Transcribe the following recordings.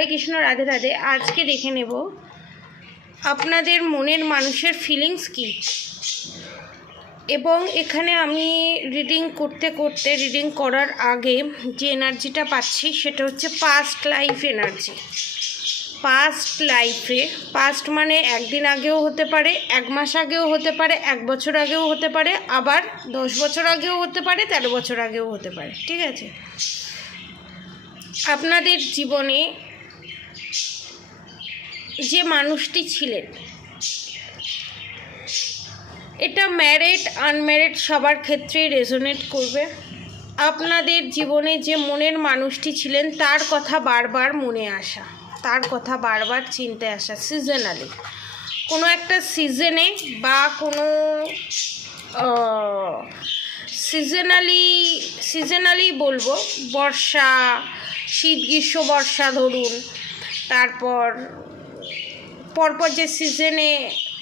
হরে কৃষ্ণ, রাধে রাধে। আজকে দেখে নেব আপনাদের মনের মানুষের ফিলিংস কি। এবং এখানে আমি রিডিং করার আগে যে এনার্জিটা পাচ্ছি সেটা হচ্ছে পাস্ট লাইফ এনার্জি। পাস্ট লাইফে, পাস্ট মানে একদিন আগেও হতে পারে, 1 মাস আগেও হতে পারে, 1 বছর আগেও হতে পারে, আবার 10 বছর আগেও হতে পারে, 13 বছর আগেও হতে পারে। ঠিক আছে, আপনাদের জীবনে যে মানুষটি ছিলেন, এটা ম্যারিড আনম্যারিড সবার ক্ষেত্রেই রেজোনেট করবে। আপনাদের জীবনে যে মনের মানুষটি ছিলেন তার কথা বারবার মনে আসা, তার কথা বারবার চিনতে আসা, সিজনালি কোনো একটা সিজনে বা কোনো সিজনালি বলবো, বর্ষা, শীত, গ্রীষ্ম, বর্ষা ধরুন, তারপর পরপর যে সিজনে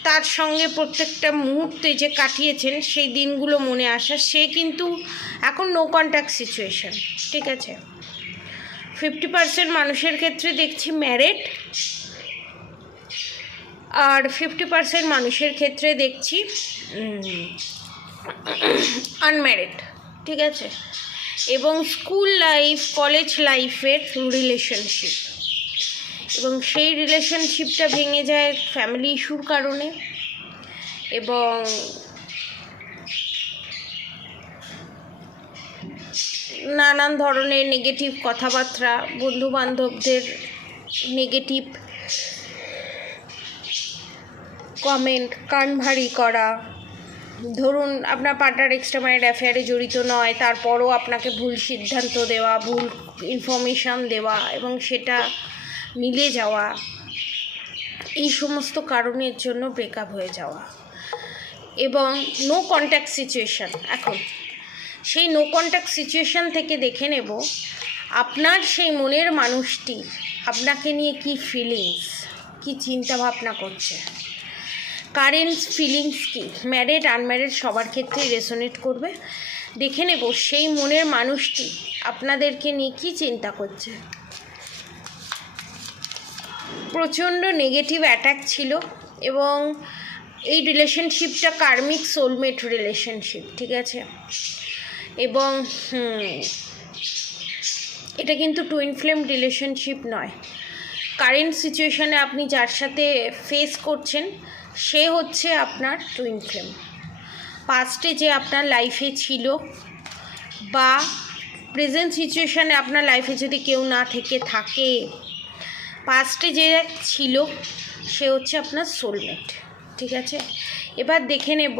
তার সঙ্গে প্রত্যেকটা মুহূর্তে যে কাটিয়েছেন সেই দিনগুলো মনে আসা। সে কিন্তু এখন নো কন্ট্যাক্ট সিচুয়েশান। ঠিক আছে, 50% মানুষের ক্ষেত্রে দেখছি ম্যারিড, আর 50% মানুষের ক্ষেত্রে দেখছি আনম্যারিড। ঠিক আছে, এবং স্কুল লাইফ, কলেজ লাইফের রিলেশনশিপ, এবং সেই রিলেশনশিপটা ভেঙে যায় ফ্যামিলি ইস্যুর কারণে, এবং নানান ধরনের নেগেটিভ কথাবার্তা, বন্ধুবান্ধবদের নেগেটিভ কমেন্ট, কান ভারী করা। ধরুন আপনার পার্টনার এক্সট্রা ম্যারিড অ্যাফেয়ারে জড়িত নয়, তারপরও আপনাকে ভুল সিদ্ধান্ত দেওয়া, ভুল ইনফরমেশান দেওয়া এবং সেটা মিলে যাওয়া, এই সমস্ত কারণের জন্য ব্রেকআপ হয়ে যাওয়া, এবং নো কন্ট্যাক্ট সিচুয়েশান। এখন সেই নো কন্ট্যাক্ট সিচুয়েশান থেকে দেখে নেব আপনার সেই মনের মানুষটি আপনাকে নিয়ে কি ফিলিংস, কি চিন্তা ভাবনা করছে, কারেন্ট ফিলিংস কি। ম্যারিড আনম্যারিড সবার ক্ষেত্রেই রেসোনেট করবে। দেখে নেব সেই মনের মানুষটি আপনাদেরকে নিয়ে কী চিন্তা করছে। প্রচণ্ড নেগেটিভ অ্যাটাক ছিল, এবং এই রিলেশনশিপটা কার্মিক সোলমেট রিলেশনশিপ। ঠিক আছে, এবং এটা কিন্তু টুইন ফ্লেম রিলেশনশিপ নয়। কারেন্ট সিচুয়েশানে আপনি যার সাথে ফেস করছেন সে হচ্ছে আপনার টুইন ফ্লেম। পাস্টে যে আপনার লাইফে ছিল, বা প্রেজেন্ট সিচুয়েশানে আপনার লাইফে যদি কেউ না থেকে থাকে, পাস্টে যে ছিল সে হচ্ছে আপনার সোলমেট। ঠিক আছে, এবার দেখে নেব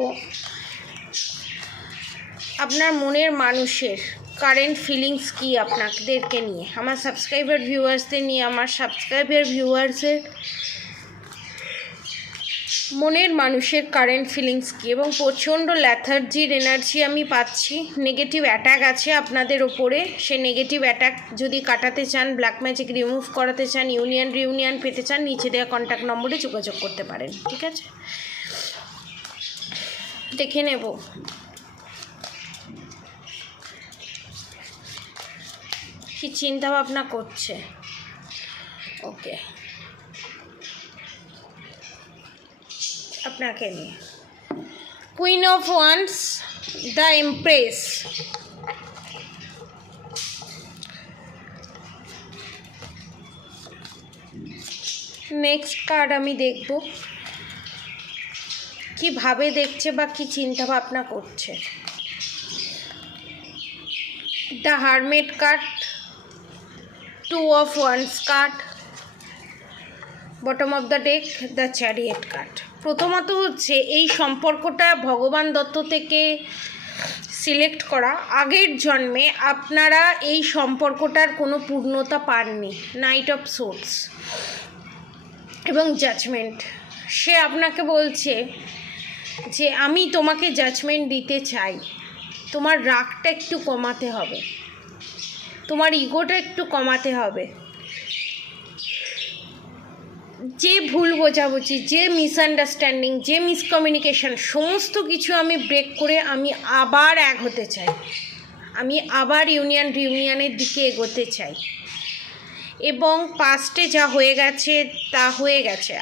আপনার মনের মানুষের কারেন্ট ফিলিংস কি আপনাদেরকে নিয়ে, আমার সাবস্ক্রাইবার ভিউয়ার্সদের নিয়ে। আমার সাবস্ক্রাইবার ভিউয়ার্সের মনের মানুষের কারেন্ট ফিলিংস কী। এবং প্রচণ্ড ল্যাথার্জির এনার্জি আমি পাচ্ছি, নেগেটিভ অ্যাটাক আছে আপনাদের ওপরে। সে নেগেটিভ অ্যাটাক যদি কাটাতে চান, ব্ল্যাক ম্যাজিক রিমুভ করাতে চান, রিউনিয়ন পেতে চান, নিচে দেওয়া কন্ট্যাক্ট নম্বরে যোগাযোগ করতে পারেন। ঠিক আছে, দেখে নেব কি চিন্তা ভাবনা করছে। ওকে, আপনাকে নিয়ে queen of wands, the empress, next card আমি দেখব কীভাবে দেখছে বা কী চিন্তা ভাবনা করছে। The hermit card, 2 of Wands card, bottom of the deck the chariot card. প্রথমত হচ্ছে এই সম্পর্কটা ভগবান দত্ত থেকে সিলেক্ট করা। আগের জন্মে আপনারা এই সম্পর্কটার কোনো পূর্ণতা পাননি। নাইট অফ সোর্স এবং জাজমেন্ট। সে আপনাকে বলছে যে আমি তোমাকে জাজমেন্ট দিতে চাই, তোমার রাগটা একটু কমাতে হবে, তোমার ইগোটা একটু কমাতে হবে। যে ভুল বোঝাবুঝি, যে মিসআন্ডারস্ট্যান্ডিং, যে মিসকমিউনিকেশন, সমস্ত কিছু আমি ব্রেক করে আমি আবার এক হতে চাই, আমি আবার রিউনিয়নের দিকে এগোতে চাই। এবং পাস্টে যা হয়ে গেছে তা হয়ে গেছে।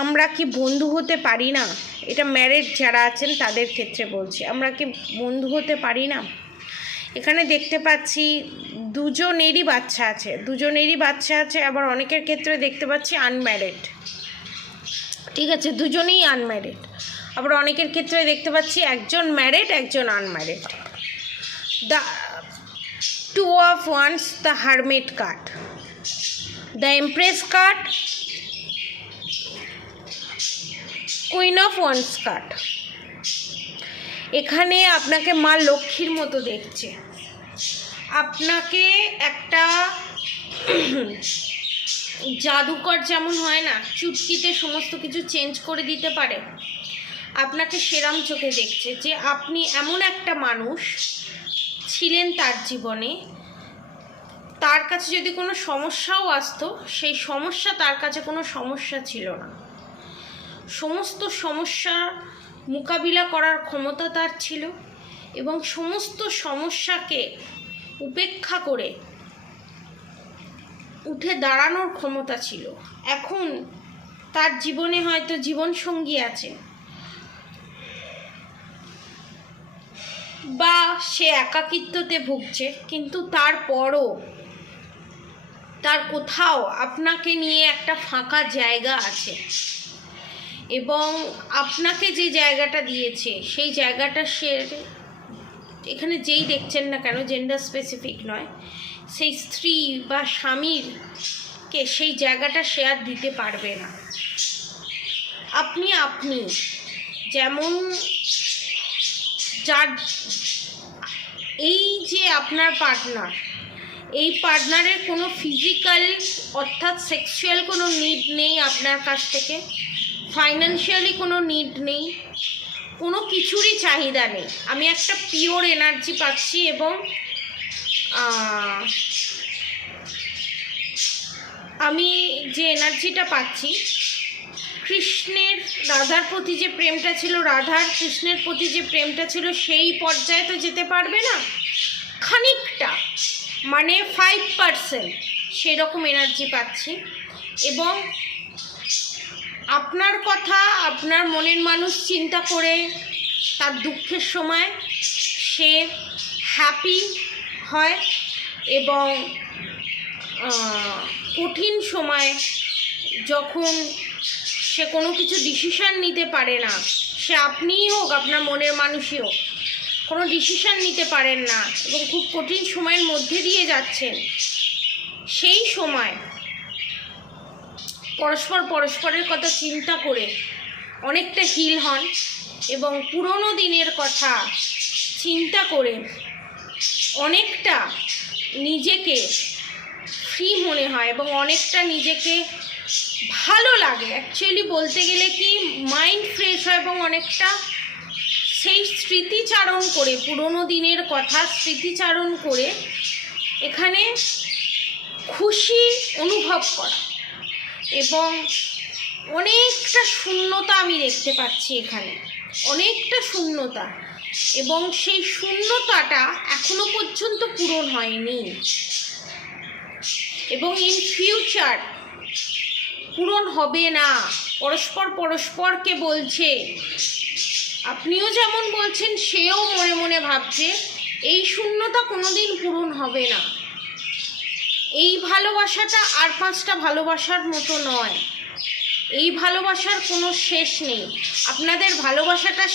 আমরা কি বন্ধু হতে পারি না? এটা ম্যারিড যারা আছেন তাদের ক্ষেত্রে বলছি, আমরা কি বন্ধু হতে পারি না? এখানে দেখতে পাচ্ছি দুজনেরই বাচ্চা আছে, আবার অনেকের ক্ষেত্রে দেখতে পাচ্ছি আনম্যারিড। ঠিক আছে, দুজনেই আনম্যারিড। আবার অনেকের ক্ষেত্রে দেখতে পাচ্ছি একজন ম্যারিড একজন unmarried. The two of wands, the hermit card, the empress card, queen of wands card. এখানে আপনাকে মা লক্ষ্মীর মতো দেখছে, আপনাকে একটা জাদুকর যেমন হয় না, চুটকিতে সমস্ত কিছু চেঞ্জ করে দিতে পারে, আপনাকে সেরাম চোখে দেখছে যে আপনি এমন একটা মানুষ ছিলেন তার জীবনে, তার কাছে যদি কোনো সমস্যাও আসতো সেই সমস্যা তার কাছে কোনো সমস্যা ছিল না। সমস্ত সমস্যা মোকাবিলা করার ক্ষমতা তার ছিল এবং সমস্ত সমস্যাকে উপেক্ষা করে উঠে দাঁড়ানোর ক্ষমতা ছিল। এখন তার জীবনে হয়তো জীবনসঙ্গী আছে বা সে একাকিত্বতে ভুগছে, কিন্তু তারপরও তার কোথাও আপনাকে নিয়ে একটা ফাঁকা জায়গা আছে এবং আপনাকে যে জায়গাটা দিয়েছে সেই জায়গাটা সে, এখানে যেই দেখছেন না কেন, জেন্ডার স্পেসিফিক নয়, সেই স্ত্রী বা স্বামীরকে সেই জায়গাটা সে আর দিতে পারবে না। আপনি যেমন যার এই যে আপনার পার্টনার, এই পার্টনারের কোনো ফিজিক্যাল অর্থাৎ সেক্সুয়াল কোনো নিড নেই আপনার কাছ থেকে, ফাইন্যান্সিয়ালি কোনো নিড নেই, কোনো কিছুরই চাহিদা নেই। আমি একটা পিওর এনার্জি পাচ্ছি এবং আমি যে এনার্জিটা পাচ্ছি, কৃষ্ণের রাধার প্রতি যে প্রেমটা ছিল, রাধার কৃষ্ণের প্রতি যে প্রেমটা ছিল, সেই পর্যায়ে তো যেতে পারবে না, খানিকটা মানে 5% সেরকম এনার্জি পাচ্ছি। এবং আপনার কথা আপনার মনের মানুষ চিন্তা করে তার দুঃখের সময় সে হ্যাপি হয় এবং কঠিন সময় যখন সে কোনো কিছু ডিসিশান নিতে পারে না, সে আপনিই হোক আপনার মনের মানুষই হোক, কোনো ডিসিশান নিতে পারেন না এবং খুব কঠিন সময়ের মধ্যে দিয়ে যাচ্ছেন, সেই সময় পরস্পরের কথা চিন্তা করে অনেকটা হিল হন এবং পুরনো দিনের কথা চিন্তা করে অনেকটা নিজেকে ফ্রি মনে হয় এবং অনেকটা নিজেকে ভালো লাগে। অ্যাকচুয়ালি বলতে গেলে কি, মাইন্ড ফ্রেশ হয় এবং অনেকটা সেই স্মৃতিচারণ করে, পুরনো দিনের কথা স্মৃতিচারণ করে এখানে খুশি অনুভব করা এবং অনেকটা শূন্যতা আমি দেখতে পাচ্ছি এখানে, অনেকটা শূন্যতা, এবং সেই শূন্যতাটা এখনো পর্যন্ত পূরণ হয়নি এবং ইন ফিউচার পূরণ হবে না। পরস্পরকে বলছে, আপনিও যেমন বলছেন সেও মনে মনে ভাবছে এই শূন্যতা কোনোদিন পূরণ হবে না। এই ভালোবাসাটা আর 5টা ভালোবাসার মতো নয়, এই ভালোবাসার কোনো শেষ নেই। আপনাদের ভালোবাসাটা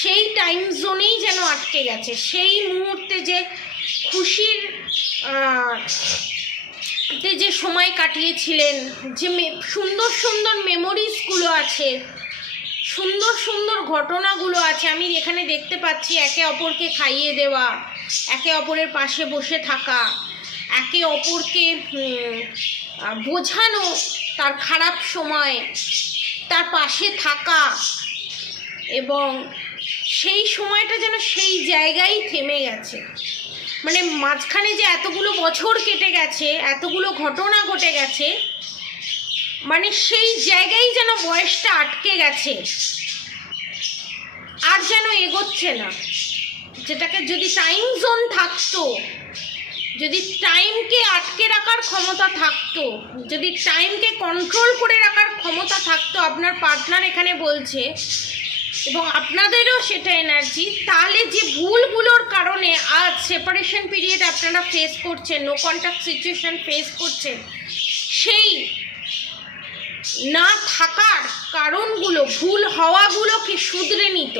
সেই টাইম জোনেই যেন আটকে গেছে, সেই মুহূর্তে যে খুশির যে সময় কাটিয়েছিলেন, যে সুন্দর সুন্দর মেমোরিজগুলো আছে, সুন্দর সুন্দর ঘটনাগুলো আছে, আমি এখানে দেখতে পাচ্ছি একে অপরকে খাইয়ে দেওয়া, একে অপরের পাশে বসে থাকা, একে অপরকে বোঝানো, তার খারাপ সময় তার পাশে থাকা, এবং সেই সময়টা যেন সেই জায়গায় থেমে গেছে। মানে মাঝখানে যে এতগুলো বছর কেটে গেছে, এতগুলো ঘটনা ঘটে গেছে, মানে সেই জায়গায় যেন বয়সটা আটকে গেছে, আর যেন এগোচ্ছে না। যেটাকে যদি টাইম জোন থাকতো যদি টাইমকে আটকে রাখার ক্ষমতা থাকতো, যদি টাইমকে কন্ট্রোল করে রাখার ক্ষমতা থাকতো, আপনার পার্টনার এখানে বলছে, এবং আপনাদেরও সেটা এনার্জি, তাহলে যে ভুলগুলোর কারণে আজ সেপারেশন পিরিয়ড আপনারা ফেস করছেন, নো কন্ট্যাক্ট সিচুয়েশন ফেস করছেন, সেই না থাকার কারণগুলো, ভুল হওয়াগুলোকে শুধরে নিত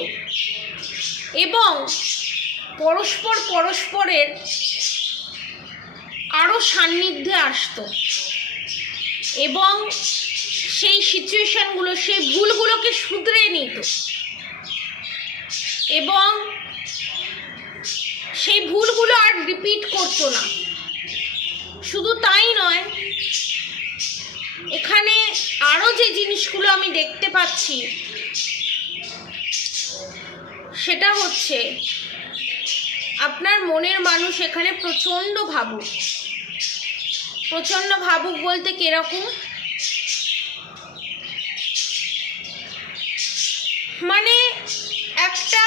এবং পরস্পরের আরও সান্নিধ্যে আসতো এবং সেই সিচুয়েশানগুলো, সেই ভুলগুলোকে শুধরে নিত এবং সেই ভুলগুলো আর রিপিট করতো না। শুধু তাই নয়, এখানে আরও যে জিনিসগুলো আমি দেখতে পাচ্ছি সেটা হচ্ছে আপনার মনের মানুষ এখানে প্রচণ্ড ভাবুক। প্রচণ্ড ভাবুক বলতে কিরকম, মানে একটা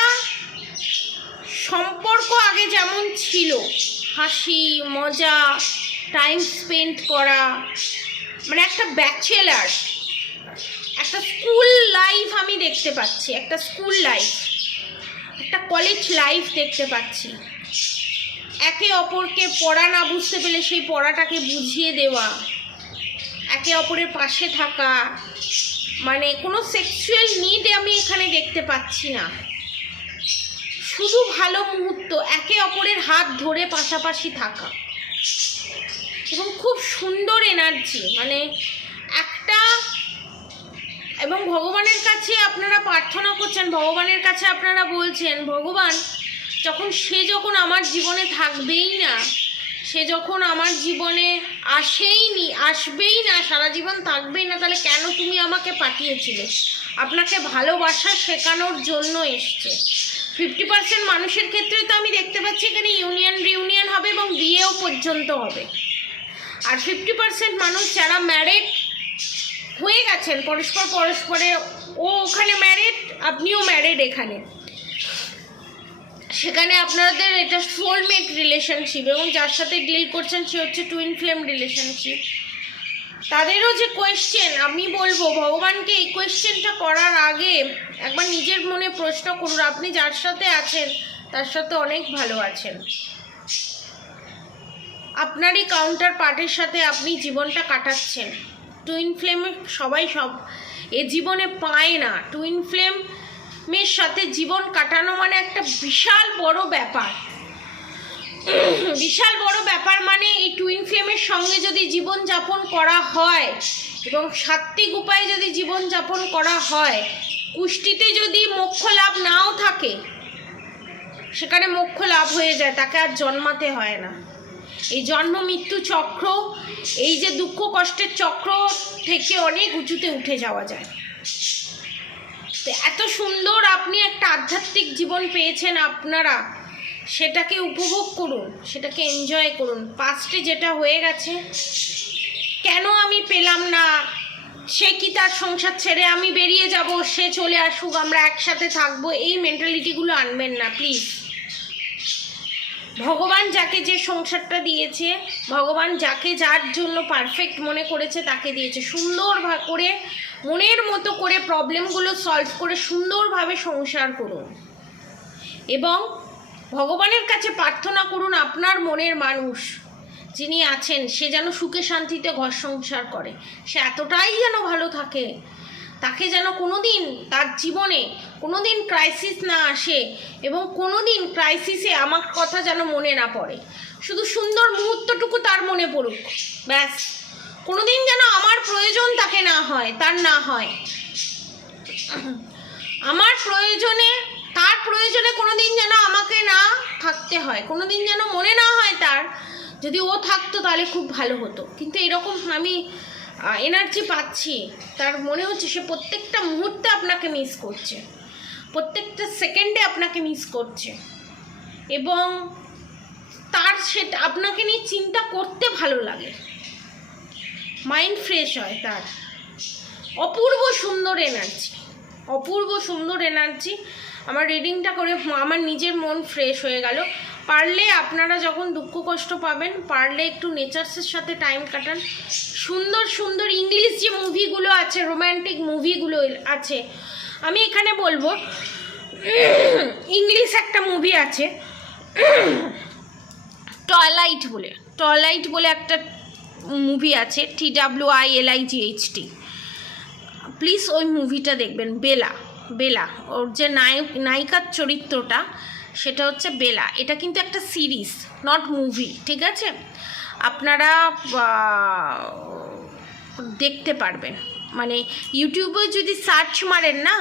সম্পর্ক আগে যেমন ছিল, হাসি মজা, টাইম স্পেন্ড করা, মানে একটা ব্যাচেলার, একটা স্কুল লাইফ আমি দেখতে পাচ্ছি, একটা স্কুল লাইফ, একটা কলেজ লাইফ দেখতে পাচ্ছি। একে অপরকে পড়া না বুঝতে পেলে সেই পড়াটাকে বুঝিয়ে দেওয়া, একে অপরের পাশে থাকা, মানে কোনো সেক্সুয়াল নিড আমি এখানে দেখতে পাচ্ছি না, শুধু ভালো মুহূর্ত, একে অপরের হাত ধরে পাশাপাশি থাকা এবং খুব সুন্দর এনার্জি, মানে একটা। এবং ভগবানের কাছে আপনারা প্রার্থনা করছেন, ভগবানের কাছে আপনারা বলছেন, ভগবান যখন আমার জীবনে থাকবেই না, সে যখন আমার জীবনে আসবেই না, সারা জীবন থাকবেই না, তাহলে কেন তুমি আমাকে পাঠিয়েছিলে? আপনাকে ভালোবাসা শেখানোর জন্য এসছে। 50% মানুষের ক্ষেত্রে তো আমি দেখতে পাচ্ছি এখানে রিউনিয়ন হবে এবং বিয়েও পর্যন্ত হবে। আর 50% মানুষ যারা ম্যারেড হয়ে গেছেন, পরস্পরে, ও ওখানে ম্যারেড, আপনিও ম্যারেড এখানে, সেখানে আপনাদের এটা সোলমেট রিলেশনশিপ এবং যার সাথে ডিল করছেন সে হচ্ছে টুইন ফ্লেম রিলেশনশিপ। তাদেরও যে কোয়েশ্চেন, আমি বলবো ভগবানকে এই কোয়েশ্চেনটা করার আগে একবার নিজের মনে প্রশ্ন করুন, আপনি যার সাথে আছেন তার সাথে অনেক ভালো আছেন, আপনারই কাউন্টার পার্টের সাথে আপনি জীবনটা কাটাচ্ছেন। টুইন ফ্লেমে সবাই এ জীবনে পায় না। টুইন ফ্লেমের সাথে জীবন কাটানো মানে একটা বিশাল বড় ব্যাপার, বিশাল বড় ব্যাপার। মানে এই টুইন ফ্লেমের সঙ্গে যদি জীবন যাপন করা হয় এবং সাত্ত্বিক উপায়ে যদি জীবন যাপন করা হয়, কুষ্টিতে যদি মোক্ষ লাভ নাও থাকে, সেখানে মোক্ষ লাভ হয়ে যায়, তাকে আর জন্মাতে হয় না। এই জন্ম মৃত্যু চক্র, এই যে দুঃখ কষ্টের চক্র থেকে অনেক উঁচুতে উঠে যাওয়া যায়। তো এত সুন্দর আপনি একটা আধ্যাত্মিক জীবন পেয়েছেন, আপনারা সেটাকে উপভোগ করুন, সেটাকে এনজয় করুন। পাস্টে যেটা হয়ে গেছে, কেন আমি পেলাম না, সে কি তার সংসার ছেড়ে আমি বেরিয়ে যাব, সে চলে আসুক, আমরা একসাথে থাকবো, এই মেন্টালিটিগুলো আনবেন না প্লিজ। ভগবান যাকে যে সংসারটা দিয়েছে, ভগবান যাকে যার জন্য পারফেক্ট মনে করেছে তাকে দিয়েছে। সুন্দর করে মনের মতো করে প্রবলেমগুলো সলভ করে সুন্দরভাবে সংসার করুন এবং ভগবানের কাছে প্রার্থনা করুন আপনার মনের মানুষ যিনি আছেন সে যেন সুখে শান্তিতে ঘর সংসার করে, সে এতটাই যেন ভালো থাকে, তাকে যেন কোনোদিন তার জীবনে কোনোদিন ক্রাইসিস না আসে এবং কোনোদিন ক্রাইসিসে আমার কথা যেন মনে না পড়ে, শুধু সুন্দর মুহূর্তটুকু তার মনে পড়ুক, ব্যাস। কোনোদিন যেন আমার প্রয়োজন তাকে না হয়, তার না হয়, আমার প্রয়োজনে, তার প্রয়োজনে কোনোদিন যেন আমাকে না থাকতে হয়, কোনোদিন যেন মনে না হয় তার, যদি ও থাকতো তাহলে খুব ভালো হতো। কিন্তু এরকম আমি এনার্জি পাচ্ছি, তার মনে হচ্ছে সে প্রত্যেকটা মুহূর্তে আপনাকে মিস করছে, প্রত্যেকটা সেকেন্ডে আপনাকে মিস করছে এবং তার সেটা আপনাকে নিয়ে চিন্তা করতে ভালো লাগে, মাইন্ড ফ্রেশ হয় তার। অপূর্ব সুন্দর এনার্জি, অপূর্ব সুন্দর এনার্জি। আমার রিডিংটা করে আমার নিজের মন ফ্রেশ হয়ে গেল। পারলে আপনারা যখন দুঃখ কষ্ট পাবেন, পারলে একটু নেচার্সের সাথে টাইম কাটান। সুন্দর সুন্দর ইংলিশ যে মুভিগুলো আছে, রোম্যান্টিক মুভিগুলো আছে, আমি এখানে বলবো ইংলিশ একটা মুভি আছে টয়লাইট বলে একটা মুভি আছে, TWILIGHT। প্লিজ ওই মুভিটা দেখবেন। বেলা ওর যে নায়িকার চরিত্রটা সেটা হচ্ছে বেলা। এটা কিন্তু একটা সিরিজ, নট মুভি, ঠিক আছে? আপনারা দেখতে পারবেন, মানে ইউটিউবে যদি সার্চ মারেন না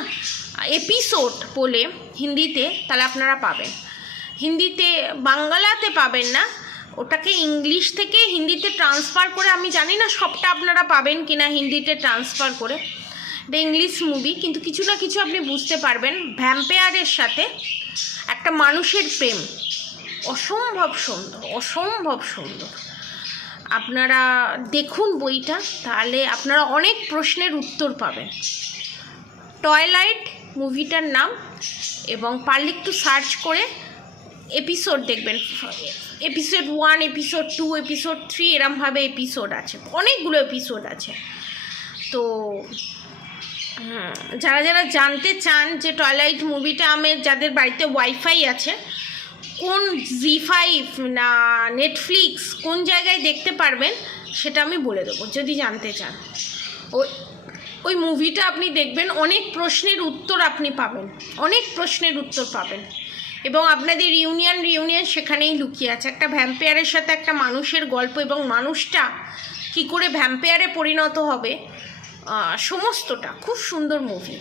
এপিসোড বলে হিন্দিতে, তাহলে আপনারা পাবেন। হিন্দিতে, বাংলাতে পাবেন না, ওটাকে ইংলিশ থেকে হিন্দিতে ট্রান্সফার করে, আমি জানি না সবটা আপনারা পাবেন কিনা হিন্দিতে ট্রান্সফার করে। এটা ইংলিশ মুভি, কিন্তু কিছু না কিছু আপনি বুঝতে পারবেন। ভ্যাম্পায়ারের সাথে একটা মানুষের প্রেম অসম্ভব সুন্দর। আপনারা দেখুন বইটা, তাহলে আপনারা অনেক প্রশ্নের উত্তর পাবেন। টয়লাইট মুভিটার নাম, এবং পারলে একটু সার্চ করে এপিসোড দেখবেন। এপিসোড 1, এপিসোড 2, এপিসোড 3 এরমভাবে এপিসোড আছে, অনেকগুলো এপিসোড আছে। তো যারা যারা জানতে চান যে টয়লাইট মুভিটা, যাদের বাড়িতে ওয়াইফাই আছে, কোন জি5 না নেটফ্লিক্স কোন জায়গায় দেখতে পারবেন সেটা আমি বলে দেবো, যদি জানতে চান। ওই মুভিটা আপনি দেখবেন, অনেক প্রশ্নের উত্তর আপনি পাবেন, এবং আপনাদের রিউনিয়ন সেখানেই লুকিয়ে আছে। একটা ভ্যাম্পায়ারের সাথে একটা মানুষের গল্প, এবং মানুষটা কী করে ভ্যাম্পায়ারে পরিণত হবে, সমস্তটা খুব সুন্দর মুভি।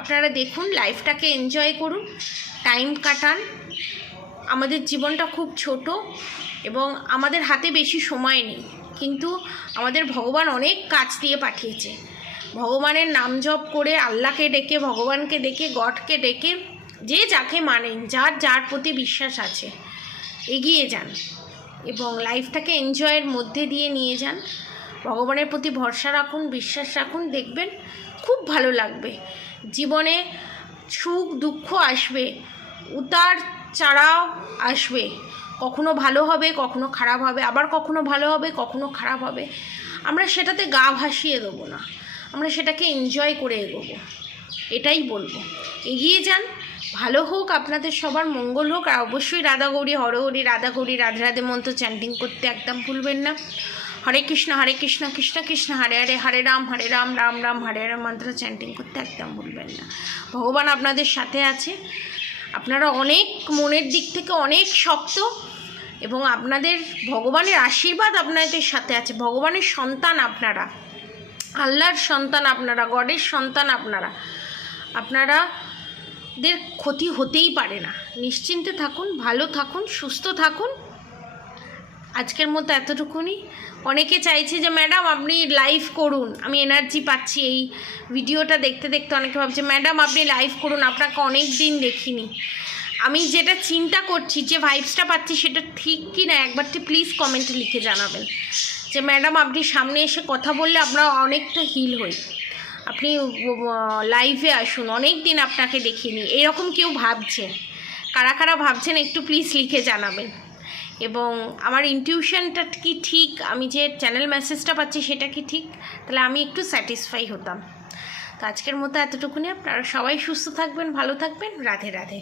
আপনারা দেখুন, লাইফটাকে এনজয় করুন, টাইম কাটান। আমাদের জীবনটা খুব ছোট এবং আমাদের হাতে বেশি সময় নেই, কিন্তু আমাদের ভগবান অনেক কাজ দিয়ে পাঠিয়েছে। ভগবানের নাম জপ করে, আল্লাহকে ডেকে, ভগবানকে ডেকে, গডকে ডেকে, যে যাকে মানেন, যার প্রতি বিশ্বাস আছে, এগিয়ে যান এবং লাইফটাকে এনজয়ের মধ্যে দিয়ে নিয়ে যান। ভগবানের প্রতি ভরসা রাখুন, বিশ্বাস রাখুন, দেখবেন খুব ভালো লাগবে। জীবনে সুখ দুঃখ আসবে, উতার চড়াও আসবে, কখনো ভালো হবে, কখনো খারাপ হবে, আবার কখনো ভালো হবে, কখনো খারাপ হবে। আমরা সেটাতে গা ভাসিয়ে দেবো না, আমরা সেটাকে এনজয় করে এগোবো, এটাই বলবো। এগিয়ে যান, ভালো হোক, আপনাদের সবার মঙ্গল হোক। আর অবশ্যই রাধা গৌরী হরহরি, রাধা গৌরী রাধে রাধে মন্ত্র চ্যান্টিং করতে একদম ভুলবেন না। হরে কৃষ্ণ কৃষ্ণ কৃষ্ণ হরে হরে, হরে রাম রাম রাম হরে হরে মন্ত্র চ্যান্টিং করতে একদম ভুলবেন না। ভগবান আপনাদের সাথে আছে, আপনারা অনেক মনের দিক থেকে অনেক শক্ত, এবং আপনাদের ভগবানের আশীর্বাদ আপনাদের সাথে আছে। ভগবানের সন্তান আপনারা, আল্লাহর সন্তান আপনারা, গডের সন্তান আপনাদের ক্ষতি হতেই পারে না। নিশ্চিন্তে থাকুন, ভালো থাকুন, সুস্থ থাকুন। আজকের মতো এতটুকুনি। অনেকে চাইছে যে ম্যাডাম আপনি লাইভ করুন, আমি এনার্জি পাচ্ছি এই ভিডিওটা দেখতে দেখতে। অনেকে ভাবছে ম্যাডাম আপনি লাইভ করুন, আপনাকে অনেক দিন দেখিনি। আমি যেটা চিন্তা করছি, যে ভাইবসটা পাচ্ছি, সেটা ঠিক কি না একবারটি প্লিজ কমেন্টে লিখে জানাবেন। যে ম্যাডাম আপনি সামনে এসে কথা বললে আমরা অনেকটা হিল হই, আপনি লাইভে আসুন, অনেক দিন আপনাকে দেখিনি। এরকম কেউ ভাবছে, কারা কারা ভাবছেন একটু প্লিজ লিখে জানাবেন। এবং আমার ইনটিউশনটা কি ঠিক, আমি যে চ্যানেল মেসেজটা পাচ্ছি সেটা কি ঠিক, তাহলে আমি একটু স্যাটিসফাই হতাম। তো আজকের মতো এতটুকুনি। আপনারা সবাই সুস্থ থাকবেন, ভালো থাকবেন। রাধে রাধে।